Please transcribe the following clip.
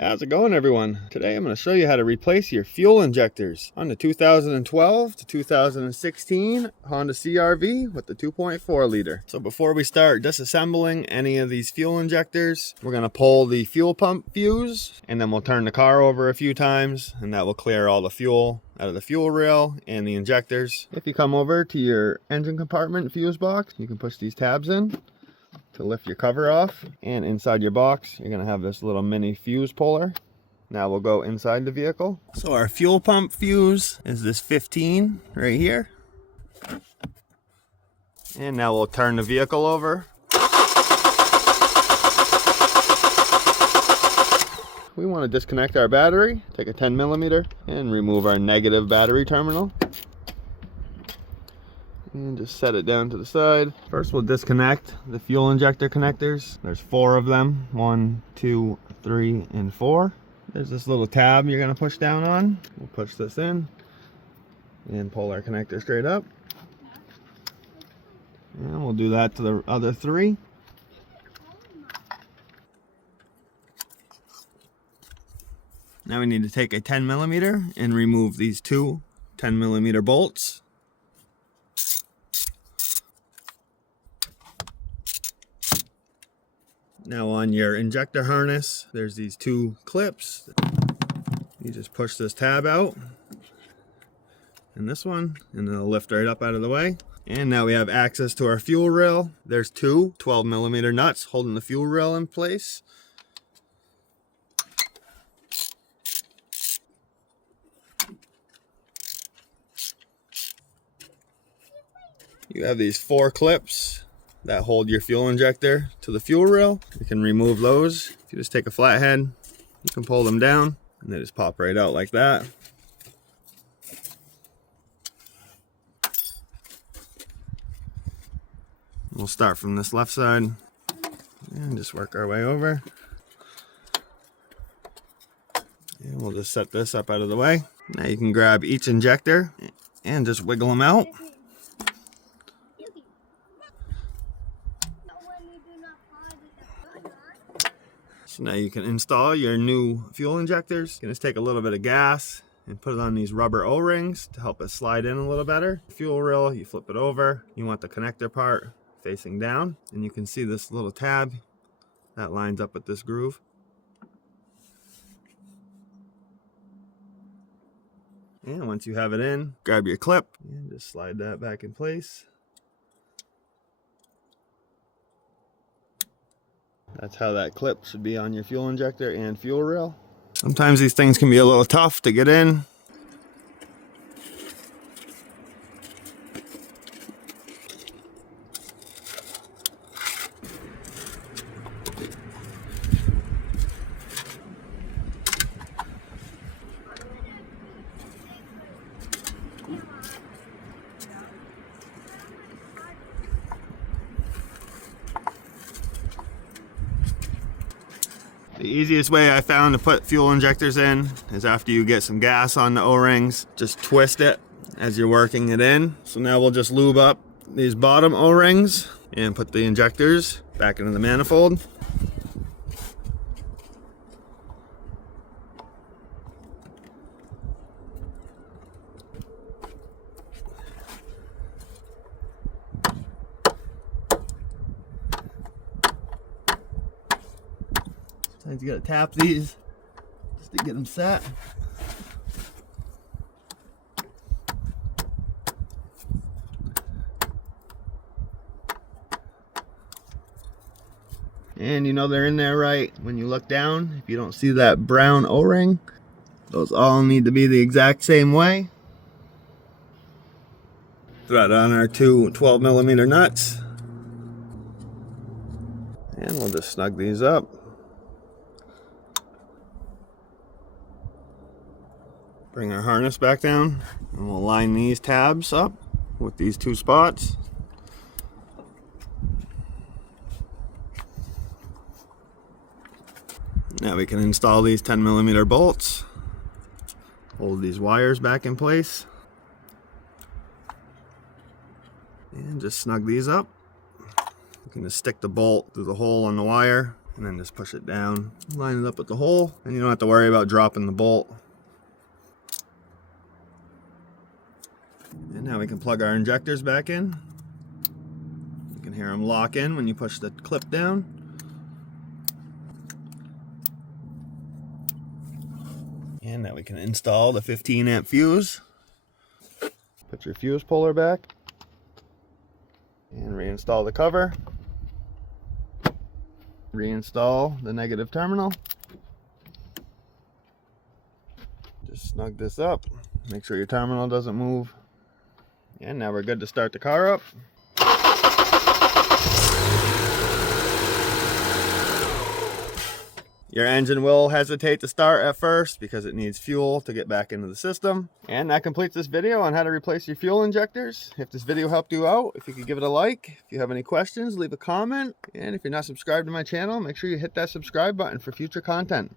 How's it going, everyone? Today I'm going to show you how to replace your fuel injectors on the 2012 to 2016 Honda CRV with the 2.4 liter. So before we start disassembling any of these fuel injectors, we're going to pull the fuel pump fuse, and then we'll turn the car over a few times, and that will clear all the fuel out of the fuel rail and the injectors. If you come over to your engine compartment fuse box, you can push these tabs in to lift your cover off, and inside your box you're going to have this little mini fuse puller. Now we'll go inside the vehicle. So our fuel pump fuse is this 15 right here, and now we'll turn the vehicle over. We want to disconnect our battery. Take a 10mm and remove our negative battery terminal. And just set it down to the side. First we'll disconnect the fuel injector connectors. There's 4 of them. 1, 2, 3, and 4. There's this little tab you're going to push down on. We'll push this in and pull our connector straight up. And we'll do that to the other 3. Now we need to take a 10mm and remove these 2 10mm bolts. Now on your injector harness, there's these 2 clips. You just push this tab out, and this one, and it'll lift right up out of the way. And now we have access to our fuel rail. There's 2 12mm nuts holding the fuel rail in place. You have these 4 clips that hold your fuel injector to the fuel rail. You can remove those. If you just take a flathead, you can pull them down and they just pop right out like that. We'll start from this left side and just work our way over. And we'll just set this up out of the way. Now you can grab each injector and just wiggle them out. So now you can install your new fuel injectors. You can just take a little bit of gas and put it on these rubber O-rings to help it slide in a little better. Fuel rail, you flip it over. You want the connector part facing down, and you can see this little tab that lines up with this groove. And once you have it in, grab your clip and just slide that back in place. That's how that clip should be on your fuel injector and fuel rail. Sometimes these things can be a little tough to get in. The easiest way I found to put fuel injectors in is after you get some gas on the O-rings, just twist it as you're working it in. So now we'll just lube up these bottom O-rings and put the injectors back into the manifold. Sometimes you gotta tap these just to get them set. And you know they're in there right when you look down. If you don't see that brown O-ring, those all need to be the exact same way. Thread on our 2 12mm nuts. And we'll just snug these up. Bring our harness back down, and we'll line these tabs up with these 2 spots. Now we can install these 10mm bolts. Hold these wires back in place. And just snug these up. You can just stick the bolt through the hole on the wire And then just push it down, line it up with the hole, and you don't have to worry about dropping the bolt. And now we can plug our injectors back in. You can hear them lock in when you push the clip down. And now we can install the 15 amp fuse. Put your fuse puller back and reinstall the cover. Reinstall the negative terminal. Just snug this up. Make sure your terminal doesn't move. And now we're good to start the car up. Your engine will hesitate to start at first because it needs fuel to get back into the system. And that completes this video on how to replace your fuel injectors. If this video helped you out, if you could give it a like. If you have any questions, leave a comment. And if you're not subscribed to my channel, make sure you hit that subscribe button for future content.